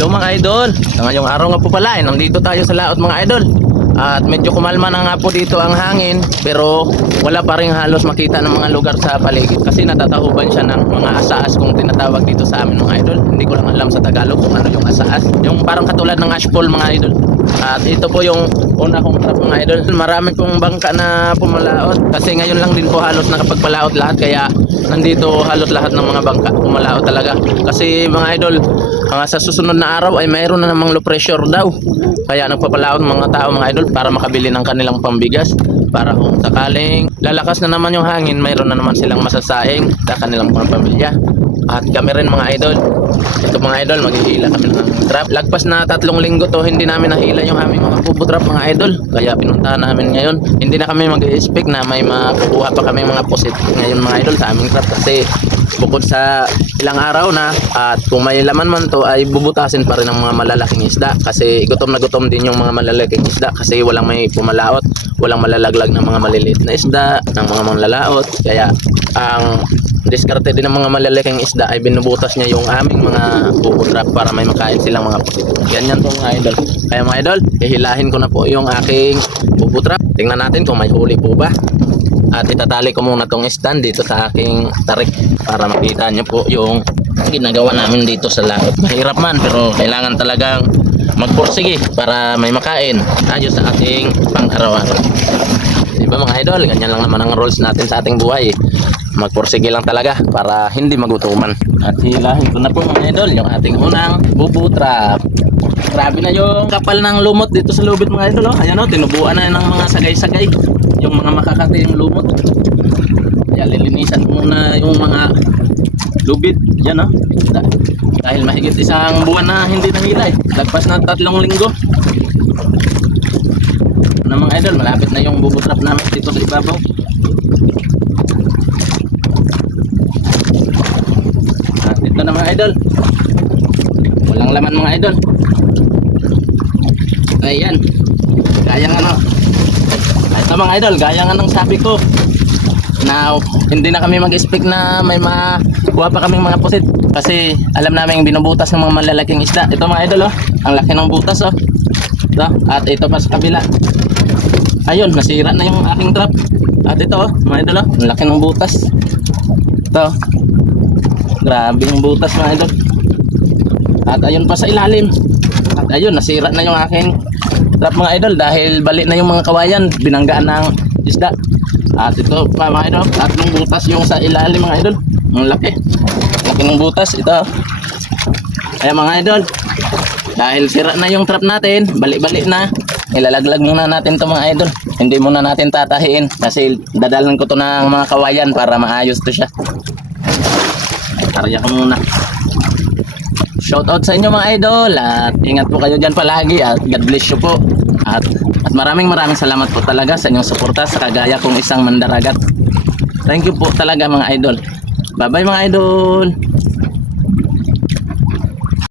Hello mga idol, sa ngayong araw nga po pala nandito tayo sa laot mga idol. At medyo kumalma na nga po dito ang hangin, pero wala pa rin halos makita ng mga lugar sa paligid kasi natatahuban siya ng mga asaas kung tinatawag dito sa amin mga idol. Hindi ko lang alam sa Tagalog kung ano yung asaas, yung parang katulad ng ashpole mga idol. At ito po yung una kong trap mga idol. Marami pong bangka na pumalaot kasi ngayon lang din po halos nakapagpalaot lahat, kaya nandito halos lahat ng mga bangka pumalaot talaga. Kasi mga idol, sa susunod na araw ay mayroon na namang low pressure daw, kaya nagpapalaot mga tao mga idol para makabili ng kanilang pambigas, para kung sakaling lalakas na naman yung hangin, mayroon na naman silang masasaing sa kanilang pamilya. At kami rin mga idol, ito mga idol, maghihila kami ng trap. Lagpas na 3 linggo to hindi namin nahila yung aming mga puputrap mga idol, kaya pinuntahan namin ngayon. Hindi na kami mag-expect na may makukuha pa kami mga pusit ngayon mga idol sa aming trap, kasi bukod sa ilang araw na at kung may laman man to ay bubutasin pa rin ng mga malalaking isda, kasi gutom na gutom din yung mga malalaking isda kasi walang may pumalaot, walang malalaglag ng mga maliliit na isda ng mga manlalaot. Kaya ang diskarte din ng mga malalaking isda ay binubutas niya yung aming mga puputrap para may makain silang mga pusit. Ganyan to mga idol. Kaya mga idol, hihilahin ko na po yung aking puputrap. Tingnan natin kung may huli po ba. At itatali ko muna tong stand dito sa aking tarik para makita nyo po yung ginagawa namin dito sa laot. Mahirap man, pero kailangan talagang magpursige para may makain ayos sa ating pang-araw-araw. Diba mga idol, ganyan lang naman ang rules natin sa ating buhay. Magpursige lang talaga para hindi magutuman. At hilahin ko na po mga idol yung ating unang puputrap. Grabe na yung kapal ng lumot dito sa lubid mga idol. Ayan o, tinubuan na ng mga sagay-sagay yung mga makakati yung lumot. Kaya lilinisan muna yung mga lubid. Yan o, dahil mahigit 1 buwan na hindi nahila eh. Lagpas na 3 linggo na mga idol, malapit na yung bubutrap namin dito sa ibabaw. At ito na mga idol, walang laman mga idol. Ayan, gaya nga no, ito mga idol, gaya nga ng sabi ko na hindi na kami mag-expect na may makuha pa kaming mga pusit, kasi alam namin binubutas ng mga malalaking isda. Ito mga idol oh, ang laki ng butas oh. Ito, at ito pa sa kabila. Ayun, nasira na yung aking trap. At ito oh, mga idol oh, ang laki ng butas. Ito, grabe yung butas mga idol. At ayun pa sa ilalim. At ayun, nasira na yung aking trap mga idol dahil bali na yung mga kawayan, binanggaan ng isda. At ito pa mga idol, 3 butas yung sa ilalim mga idol. Ang laki, laki ng butas ito. Kaya mga idol, dahil sira na yung trap natin, bali-bali na, ilalaglag muna natin to mga idol. Hindi muna natin tatahiin kasi dadalan ko to ng mga kawayan para maayos to siya. Karya ko muna. Shoutout sa inyo mga idol, at ingat po kayo dyan palagi, at God bless you po. At maraming salamat po talaga sa inyong suporta sa kagaya kong isang mandaragat. Thank you po talaga mga idol. Bye bye mga idol.